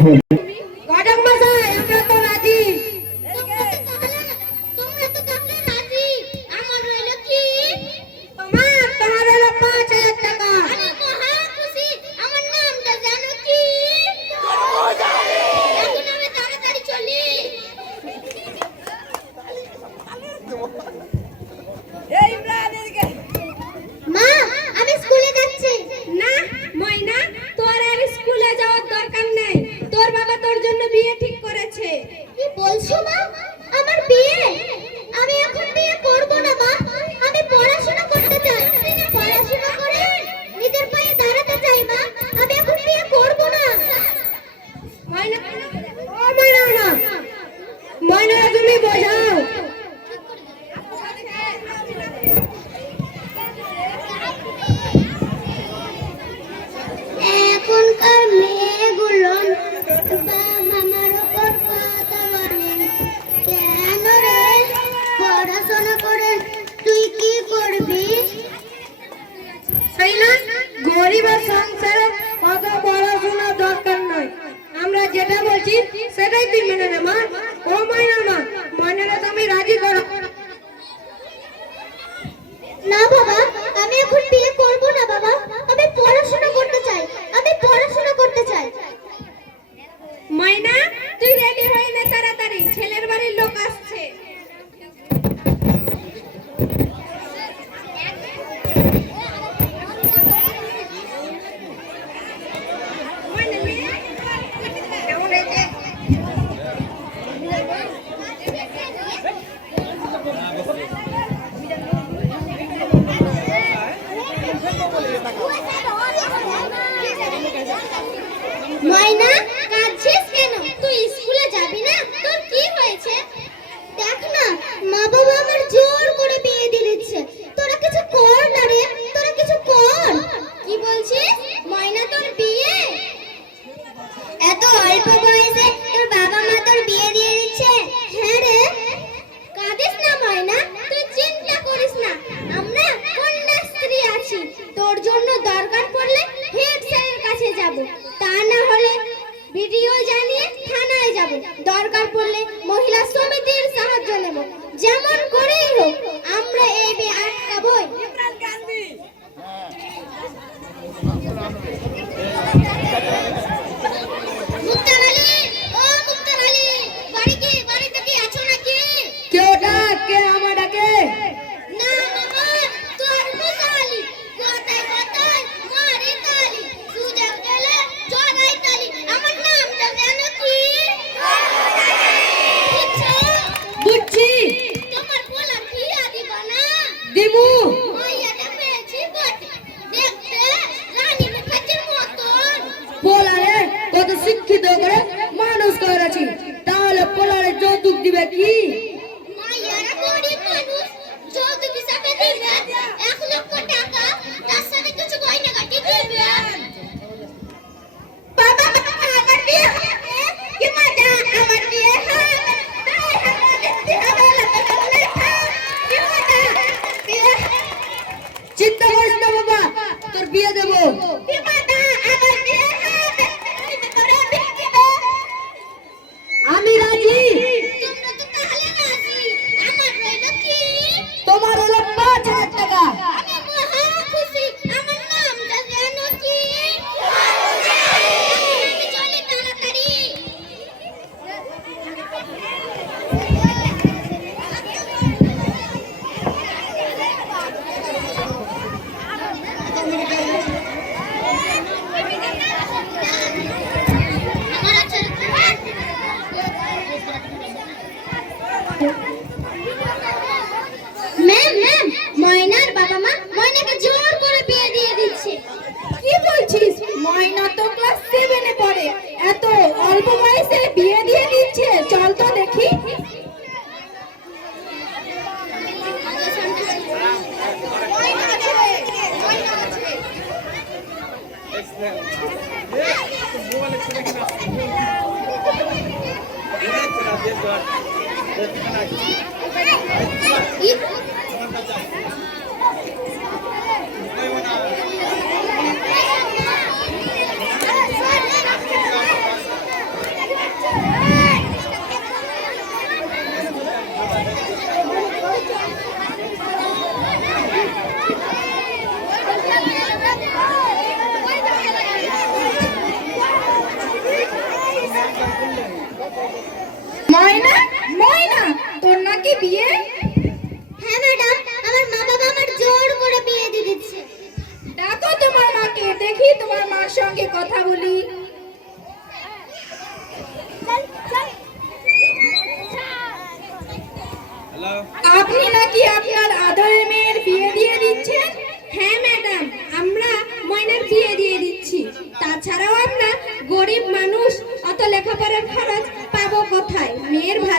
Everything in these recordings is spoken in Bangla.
Mm-hmm. ময়না তুমি বোঝাও। সেটাই তুই মেনে নে মা। ও মাইনা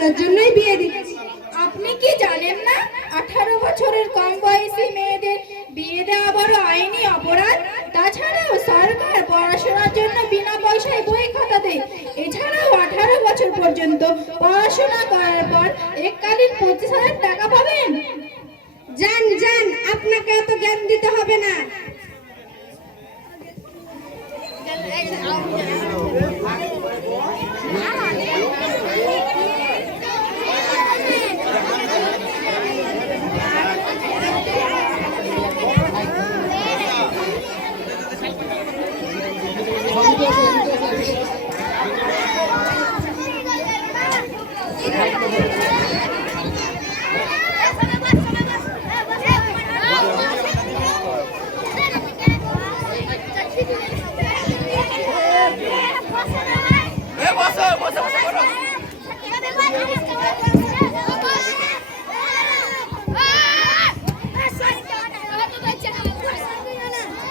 জানার জন্যই বিয়ে দিচ্ছি আপনি কি জানেন না? আঠারো বছরের কম বয়সী মেয়েদের বিয়ে দেওয়া বড় আইনি অপরাধ? তাছাড়াও সরকার পড়াশোনার জন্য বিনা পয়সায় বই খাতা দেয়। এছাড়াও আঠারো বছর পর্যন্ত পড়াশোনা করার পর এককালীন পঁচিশ হাজার টাকা পাবেন। যান যান আপনাকে এত জ্ঞান দিতে হবে না।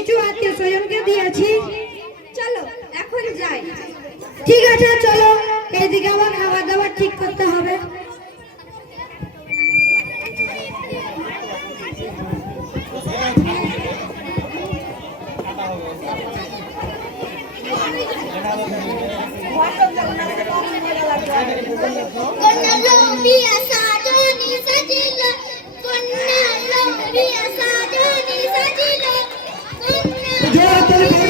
কিছু আত্মীয় স্বজনকে দিয়েছি। চলো এখন যাই। ঠিক আছে, চলো। এইদিকে আমার খাবার দাবার ঠিক করতে হবে। Con la rompí. Thank you.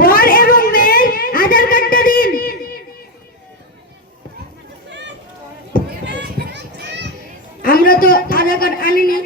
বর এবং মেয়ের আধার কার্ডটা দিন আমরা তো আধার কার্ড আনিনি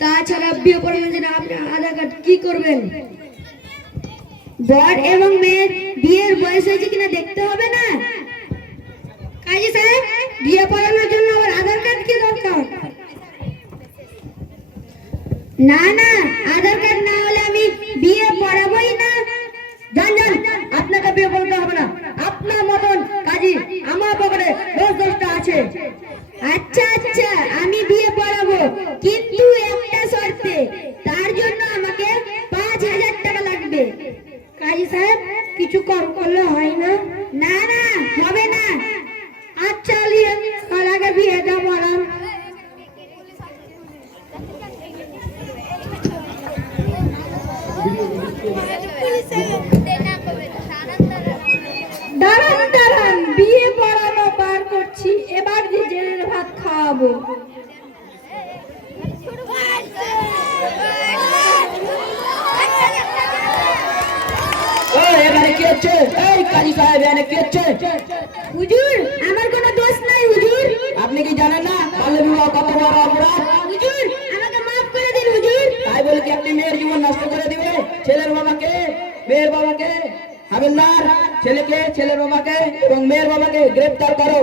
তাছাড়া বিয়ে করবেন যেন আপনি আধার কার্ড কি করবেন বর এবং মেয়ের বিয়ের বয়স হয়েছে কিনা দেখতে হবে না? কাজী সাহেব, বিয়ে পড়ানোর জন্য আমার আধার কার্ড কি দরকার? না না, আধার কার্ড না হলে আমি বিয়ে পড়াবোই না। জান আপনাকে বিয়ে করতে হবে না। আপনার মতন কাজী আমার পকেটে দশ দশটা আছে আচ্ছা আচ্ছা আমি বিয়ে পড়াবো কিন্তু একটা শর্তে তার জন্য আমাকে পাঁচ হাজার টাকা লাগবে কাজী সাহেব কিছু কম করলে হয় না না না হবে না আচ্ছা আলিয়া কাল আগে বিয়েটা পড়ান দাঁড়ান দাঁড়ান বিয়ে পড়ানো পার করছি এবার যে জেলের ভাত খাওয়াবো এই এখানে কি হচ্ছে এই কাজী সাহেব কি হচ্ছে হুজুর আমার কোনো দোষ নাই হুজুর। আপনি কি জানেন না? বাল্য বিবাহ কত বড় অপরাধ। হুজুর আমাকে মাফ করে দিন হুজুর। তাই বলে কি আপনি মেয়ের জীবন নষ্ট করে দিবে? ছেলের বাবাকে মেয়ের বাবাকে হাবিলদার ছেলেকে ছেলের বাবাকে এবং মেয়ের বাবাকে গ্রেফতার করো।